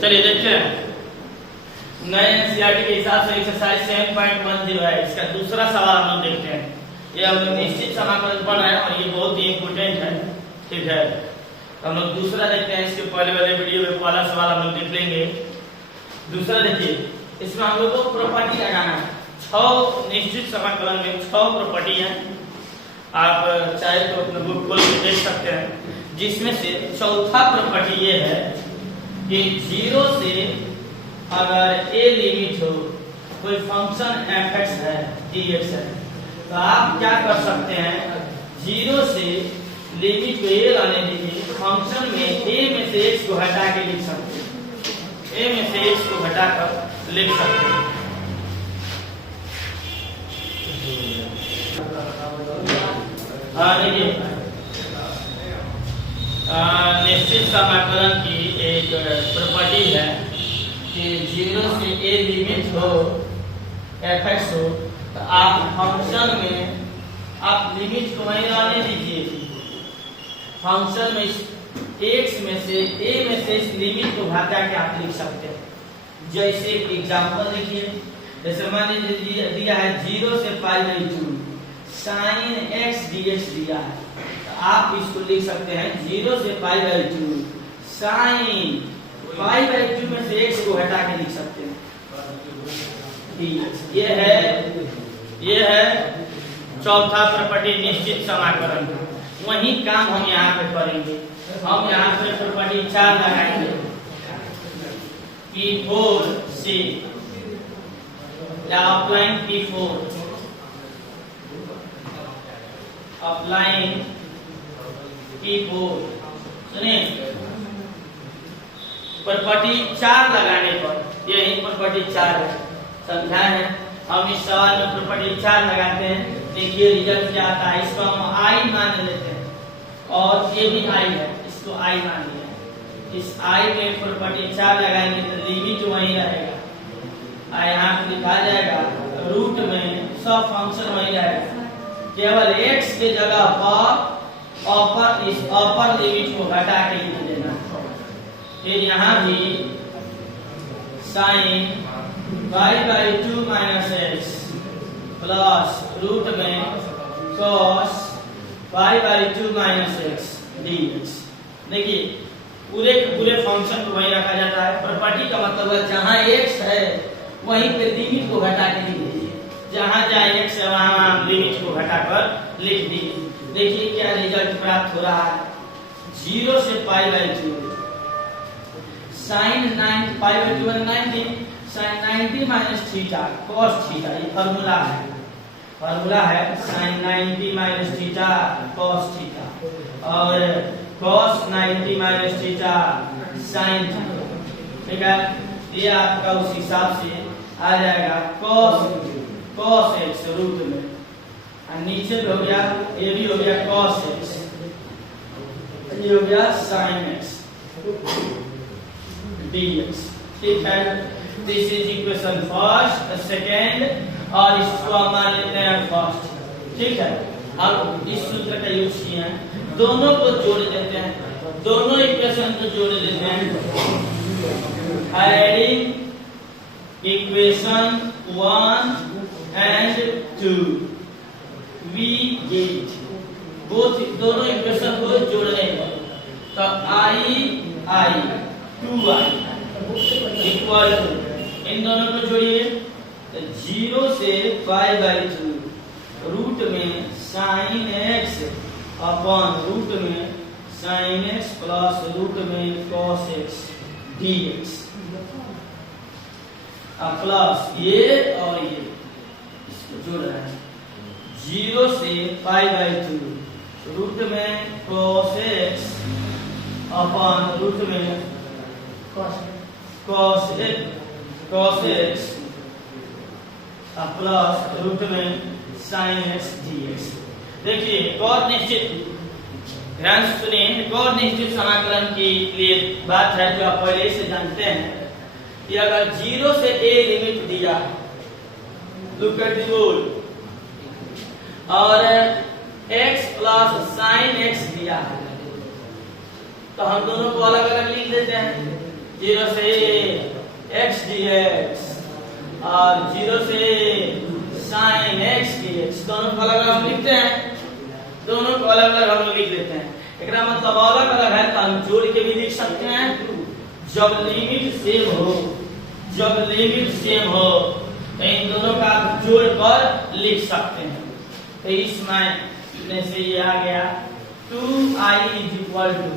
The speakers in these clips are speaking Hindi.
चलिए देखते हैं नए एनसीईआरटी के हिसाब से एक्सरसाइज 7.10 है। इसका दूसरा सवाल हम लोग देखते हैं। ये हम लोग निश्चित समाकलन पढ़ रहे हैं और ये बहुत ही इम्पोर्टेंट है। ठीक है, हम लोग दूसरा देखते हैं। इसके पहले वाले वीडियो में पहला सवाल हम लोग देख लेंगे। दूसरा देखिए, इसमें हम लोग को प्रॉपर्टी लगाना है। 6 निश्चित समाकलन में 6 प्रॉपर्टी है। आप चाहे तो अपने बुक खोल के देख सकते हैं, जिसमें से चौथा प्रॉपर्टी ये है कि 0 से अगर a लिमिट हो, कोई फंक्शन f(x) है, dx है, तो आप क्या कर सकते हैं, 0 से लिमिट को a लाने दीजिए। फंक्शन में a में से x को हटा के लिख सकते हैं। a में से x को हटाकर लिख सकते हैं। देखिए, निश्चित समाकलन की एक प्रॉपर्टी है कि 0 से a लिमिट हो, f(x) हो, तो आप फंक्शन में आप लिमिट को वहीं लाने दीजिए। फंक्शन में x में से a में से इस लिमिट को घटा के आप लिख सकते हैं। जैसे एग्जांपल देखिए, जैसे मान लीजिए दिया है 0 से π/2 sin x dx दिया है, तो आप इसको लिख सकते हैं 0 से π/2 sin π/2 में से x को हटा के लिख सकते हैं। ये है चौथा प्रॉपर्टी निश्चित समाकलन। वही काम हम यहाँ पे करेंगे। हम यहाँ पे प्रॉपर्टी 4 लगाएंगे। P4 से या अप्लाइंग P4, अप्लाइंग P4। सुनिए, प्रॉपर्टी 4 लगाने पर, यही प्रॉपर्टी 4 है, संख्या है। हम इस सवाल में प्रॉपर्टी 4 लगाते हैं। देखिए रिजल्ट क्या आता है। इसको हम i मान लेते हैं और ये भी i है, इसको i मान लिया। इस i में प्रॉपर्टी 4 लगाएंगे तो लिमिट वही रहेगा। यहाँ पे लिखा जाएगा रूट में सब फंक्शन वही रहेगा, केवल x के जगह पर इस अपर लिमिट को घटा के लिख देना। फिर यहाँ भी sin π/2 - x प्लस रूट में cos π/2 - x dx। देखिए पूरे फंक्शन को वही रखा जाता है। प्रॉपर्टी का मतलब है जहाँ x है वहीं पे लिमिट को घटा के लिख दीजिए। जहाँ जहाँ x है वहाँ लिमिट को घटाकर लिख दीजिए। देखिए क्या रिजल्ट प्राप्त हो रहा है। 0 से π/2 sin 9 π/2 sin 90 - theta cos theta, ये फार्मूला है sin 90 - थीटा cos थीटा और cos 90 - थीटा sin थीटा। ठीक है, ये आपका उस हिसाब से आ जाएगा cos x रूट में, और नीचे हो गया, ये भी हो गया cos x, ये हो गया sin x dx। ठीक है, this is equation first, second और इसको हम मान लेते हैं फर्स्ट। ठीक है, अब इस सूत्र का यूज किए हैं, दोनों को जोड़ देते हैं, दोनों इक्वेशन को जोड़ देते हैं। Adding equation 1 and 2 we get दोनों इक्वेशन को जोड़ने पर, तो i 2i इक्वल टू, इन दोनों को जोड़िए, 0 से π/2 रूट में sin x अपॉन रूट में sin x प्लस रूट में cos x dx, प्लस ये और ये इसको जोड़ रहे हैं। 0 से π/2 रूट में cos x अपॉन रूट में cos x प्लस रूट में sin x dx। देखिए गौर निश्चित, ध्यान से सुनिए, गौर निश्चित समाकलन के लिए बात है जो आप पहले से जानते हैं कि अगर 0 से a लिमिट दिया, लुक एट द रूल, और x प्लस sin x दिया है, तो हम दोनों को अलग अलग लिख देते हैं। 0 से x dx और 0 से sin x dx, दोनों को अलग अलग हम लिखते हैं। दोनों को अलग अलग हम लिख देते हैं। एकरा मतलब अलग अलग है तो हम जोड़ के भी लिख सकते हैं। जब लिमिट सेम हो, जब लिमिट सेम हो तो इन दोनों का आप जोड़ कर लिख सकते हैं। तो इसमें से ये आ गया 2i is equal to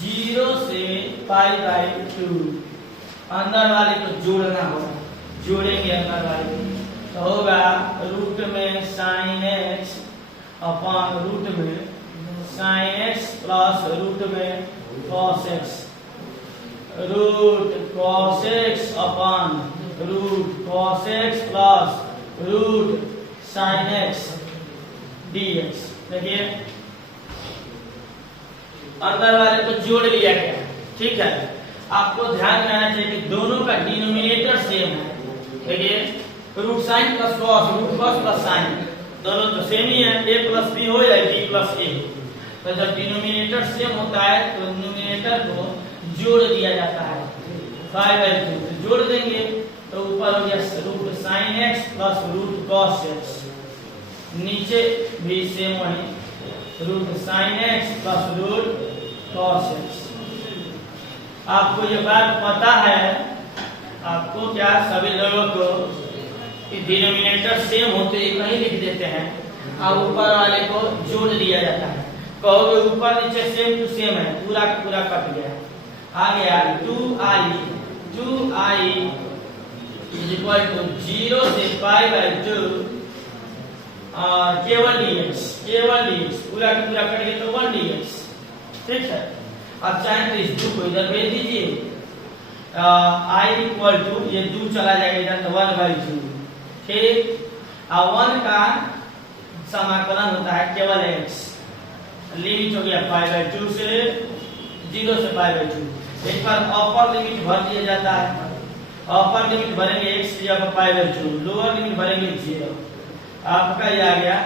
0 से π/2। अंदर वाले को जोड़ना होगा, जोड़ेंगे अंदर वाले तो होगा रूट में sin x अपॉन रूट में sin x प्लस रूट में cos x, root cos x upon root cos x plus root sin x dx। देखिए अंदर वाले को जोड़ लिया गया, ठीक है। आपको ध्यान में आना चाहिए कि दोनों का डिनोमिनेटर सेम है। देखिए root sine plus cos, root cos plus sine, दोनों तो सेम ही है। a प्लस b हो या b प्लस a। तो जब डिनोमिनेटर सेम होता है तो न्यूमिनेटर को जोड़ दिया जाता है। 5/2 जोड़ देंगे तो ऊपर हो गया root sine x plus root cos x, नीचे भी सेम वही root sine x plus root cos x। आपको ये बात पता है, आपको क्या सभी लोगों को कि डिनोमिनेटर सेम होते ही कहीं लिख देते हैं और ऊपर वाले को जोड़ दिया जाता है। कहोगे ऊपर नीचे सेम टू सेम है, पूरा पूरा कट गया। आ गया 2i is equal to 0 से π/2 और केवल dx पूरा पूरा कट गया तो 1 dx, ठीक है। अब चाहे तो इस 2 को इधर भेज दीजिए। i इक्वल टू ये 2 चला जाएगा इधर तो 1/2, ठीक। और 1 का समाकलन होता है केवल x, लिमिट हो गया π/2 से 0 से π/2। इस पर अपर लिमिट भर दिया जाता है। अपर लिमिट भरेंगे x की जगह π/2, लोअर लिमिट भरेंगे 0। आपका ये आ गया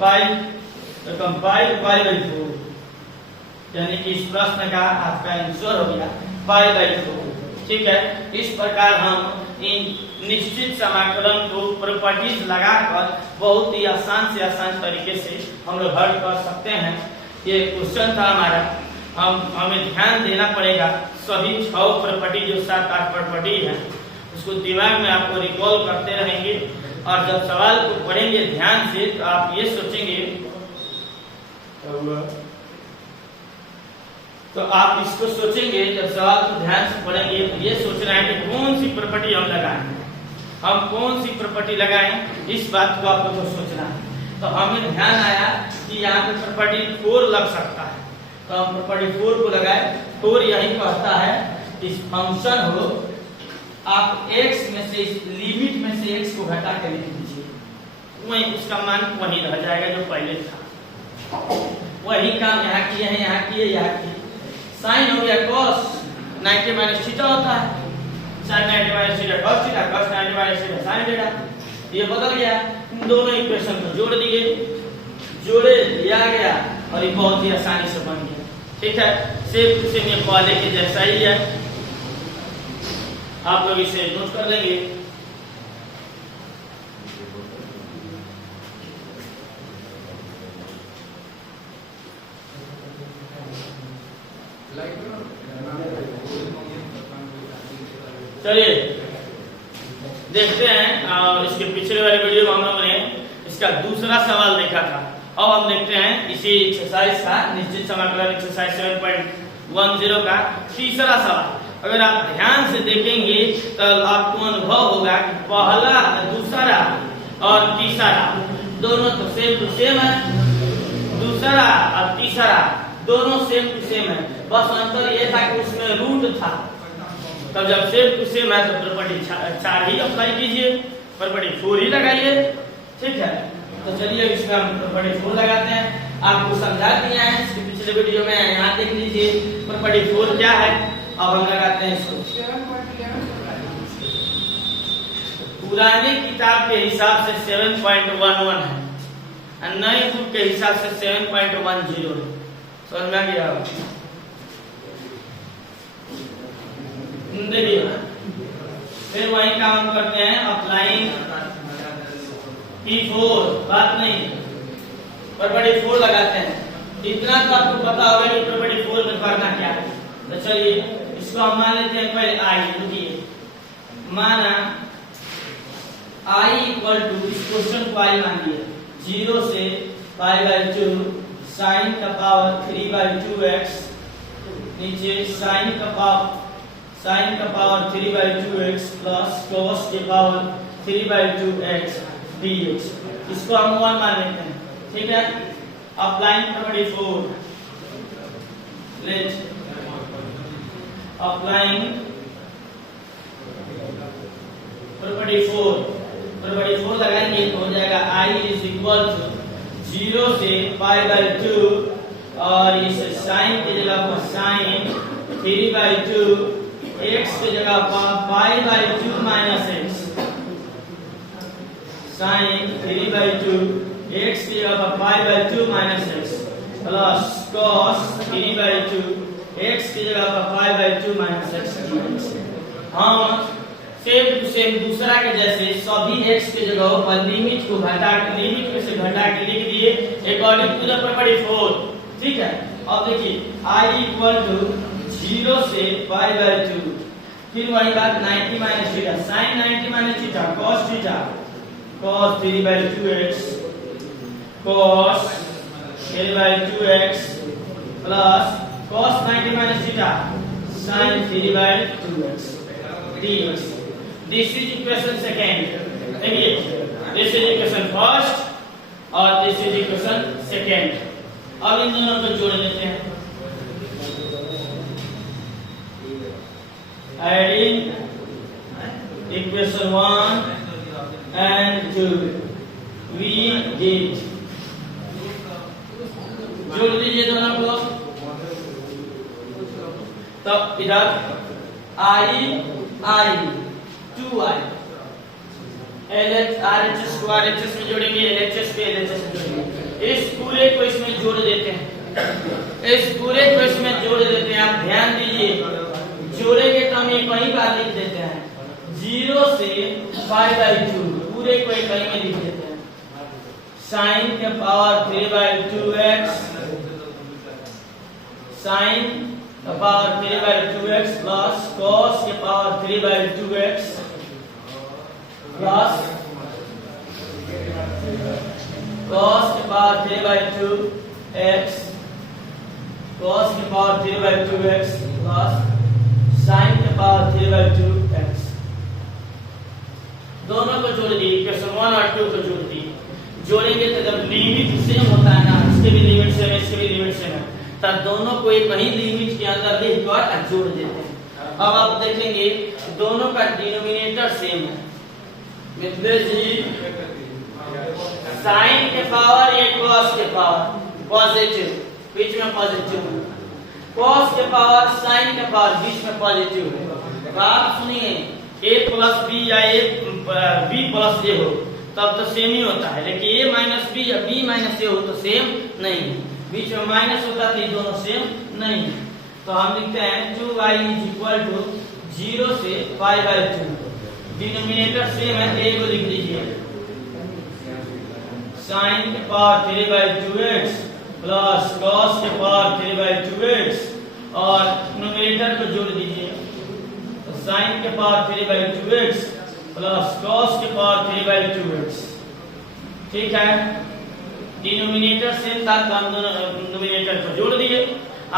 π/2, यानी कि इस प्रश्न का आपका आंसर हो गया π/2, ठीक है। इस प्रकार हम इन निश्चित समाकलन को प्रॉपर्टीज लगाकर बहुत ही आसान से आसान तरीके से हम लोग हल कर सकते हैं। ये क्वेश्चन था हमारा। हमें ध्यान देना पड़ेगा सभी 6 प्रॉपर्टी जो 7-8 प्रॉपर्टी है उसको दिमाग में आपको रिकॉल करते रहेंगे और जब सवाल को पढ़ेंगे ध्यान से तो आप ये सोचेंगे, तो आप इसको सोचेंगे जब सवाल को ध्यान से पढ़ेंगे तो ये सोचना है कि कौन सी प्रॉपर्टी हम लगाएं, हम कौन सी प्रॉपर्टी लगाएं, इस बात को आप लोगों को सोचना है। तो हमें ध्यान आया कि यहाँ पे प्रॉपर्टी 4 लग सकता है, तो हम प्रॉपर्टी 4 को लगाए। 4 यही कहता है कि फंक्शन हो, आप x में से इस लिमिट में से x को घटा के लिख दीजिए, वही उसका मान वही रह जाएगा जो पहले था। वही काम यहाँ किए हैं, यहाँ किए, यहाँ किए। साइन हो गया cos 90 माइनस थीटा होता है, sin 90 minus theta cos theta, cos 90 minus theta sin theta. ये बदल गया, इन दोनों इक्वेशन को जोड़ दिए, जोड़े दिया गया और ये बहुत ही आसानी से बन गया, ठीक है। सेम ये पहले के जैसा ही है, आप लोग इसे नोट कर लेंगे। चलिए देखते हैं, और इसके पिछले वाले वीडियो में हम लोगों ने इसका दूसरा सवाल देखा था। अब हम देखते हैं इसी एक्सरसाइज का, निश्चित समाकलन एक्सरसाइज 7.10 का तीसरा सवाल। अगर आप ध्यान से देखेंगे तो आपको अनुभव होगा कि पहला, दूसरा और तीसरा दोनों तो सेम टू सेम है, दूसरा और तीसरा दोनों सेम टू सेम है, बस अंतर ये था कि उसमें रूट था। तब जब सेम टू सेम है तो प्रॉपर्टी 4 ही अप्लाई कीजिए, प्रॉपर्टी 4 ही लगाइए, ठीक है। तो चलिए इसमें हम प्रॉपर्टी 4 लगाते हैं। आपको समझा दिया है इसके पिछले वीडियो में, यहाँ देख लीजिए प्रॉपर्टी 4 क्या है। अब हम लगाते हैं इसको। पुराने किताब के हिसाब से 7.11 है और नए बुक के हिसाब से 7.10 है। समझ में आ गया? देखिए फिर वही काम करते हैं, अप्लाइंग P4, बात नहीं प्रॉपर्टी 4 लगाते हैं। इतना तो आपको पता होगा कि प्रॉपर्टी 4 में करना क्या है। तो चलिए इसको हम मान लेते हैं पहले I, देखिए माना I इक्वल टू, इस क्वेश्चन को I मान लिया 0 से π/2 sin का पावर 3/2x, नीचे sin का पावर 3/2x प्लस cos के पावर 3/2x dx, इसको हम 1 मान लेते हैं, ठीक है। Applying property 4, let applying property 4 लगाएंगे तो हो जाएगा I इज इक्वल टू 0 से π/2 और इस sin की जगह पर sin 3/2, x की जगह पर π/2 माइनस x, sin 3/2, x की जगह पर π/2 minus x plus cos 3/2, x की जगह पर π/2 माइनस x। हम सेम टू सेम दूसरा के जैसे सभी x के जगह पर लिमिट को घटा के, लिमिट में से घटा के लिख दिए अकॉर्डिंग टू द प्रॉपर्टी 4, ठीक है। अब देखिए I इक्वल टू 0 से π/2, फिर वही बात 90 minus theta, sin 90 minus theta cos theta, cos 3/2x, cos 3/2x plus cos 90 minus theta sin 3/2x dx. This is equation second. देखिए this is equation first और this is equation second. अब इन दोनों को जोड़ लेते हैं, adding equation 1 and 2 we get, जोड़ दीजिए दोनों को। तो इधर I 2I RHS को RHS में जोड़ेंगे, LHS पे LHS में जोड़ेंगे। इस पूरे को इसमें जोड़ देते हैं, इस पूरे को इसमें जोड़ देते हैं। आप ध्यान दीजिए, जोड़ेंगे तो हम ये कहीं बार लिख देते हैं 0 से π/2, पूरे को कहीं में लिख देते हैं। sin के पावर 3/2x, sin का पावर 3/2x प्लस cos के पावर 3/2x प्लस cos के पावर 3/2x, cos के पावर 3/2x प्लस sin के पावर 3/2x। दोनों को जोड़ दिए, इक्वेशन 1 और 2 को जोड़ दिए। जोड़ेंगे तो जब लिमिट सेम होता है ना, इसके भी लिमिट सेम है, इसके भी लिमिट सेम है, तब दोनों को एक ही लिमिट के अंदर लिखकर जोड़ देते हैं। अब आप देखेंगे दोनों का डिनोमिनेटर सेम है, मतलब जी sin के पावर या cos के पावर पॉजिटिव, बीच में पॉजिटिव है, cos के पावर sin के पावर बीच में पॉजिटिव है। तो आप सुनिए a प्लस b या b प्लस a हो तब तो सेम ही होता है, लेकिन a माइनस b या b माइनस a हो तो सेम नहीं है, बीच में माइनस होता है तो ये दोनों सेम नहीं है। तो हम लिखते हैं 2y इज इक्वल टू 0 से π/2, डिनोमिनेटर सेम है, a को लिख लीजिए sin के पावर 3/2x प्लस cos के पावर 3/2x और न्यूमरेटर को जोड़ दीजिए, तो sin के पावर 3/2x प्लस cos के पावर 3/2x, ठीक है। डिनोमिनेटर सेम था तो हम दोनों न्यूमरेटर को जोड़ दिए।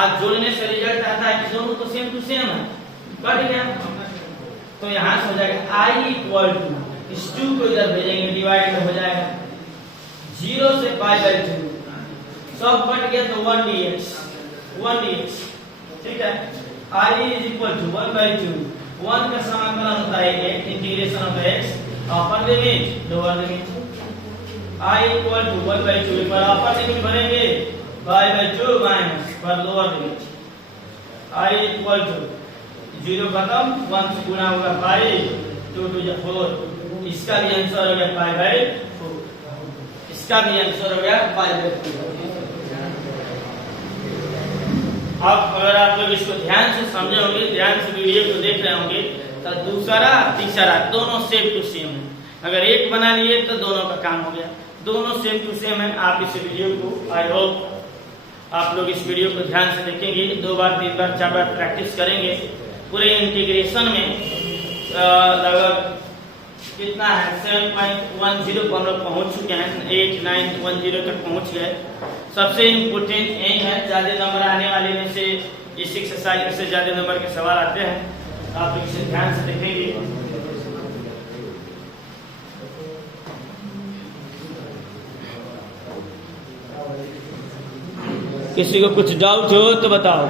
आज जोड़ने से रिजल्ट आता है कि दोनों तो सेम टू सेम है, कट गया। तो यहाँ से हो जाएगा I इक्वल टू, इस 2 को इधर भेजेंगे, डिवाइड हो जाएगा 0 से π/2, सब कट गया तो 1 dx, ठीक है। I इज इक्वल टू 1/2, 1 का समाकलन होता है integration of x, upper limit lower limit. I equal to 1/2 पर अपर लिमिट भरेंगे π/2 माइनस पर lower limit. I equal to 0 खत्म, 1 से गुणा होगा पाई, 2 2 जा 4, इसका भी आंसर हो गया π/4, इसका भी आंसर हो गया π/4। अब अगर आप लोग इसको ध्यान से समझे होंगे, ध्यान से वीडियो को देख रहे होंगे, तो दूसरा तीसरा दोनों सेम टू सेम है। अगर एक बना लिए तो दोनों का काम हो गया, दोनों सेम टू सेम है। आप इस वीडियो को, आई होप आप लोग इस वीडियो को ध्यान से देखेंगे, 2 बार 3 बार 4 बार प्रैक्टिस करेंगे। पूरे इंटीग्रेशन में लगभग कितना है 7.10 को हम लोग पहुँच चुके हैं, 8910 तक पहुँच गए। सबसे इम्पोर्टेंट यही है, ज़्यादा नंबर आने वाले में से इस एक्सरसाइज में से ज़्यादा नंबर के सवाल आते हैं। आप लोग इसे ध्यान से देखेंगे। किसी को कुछ डाउट हो तो बताओ।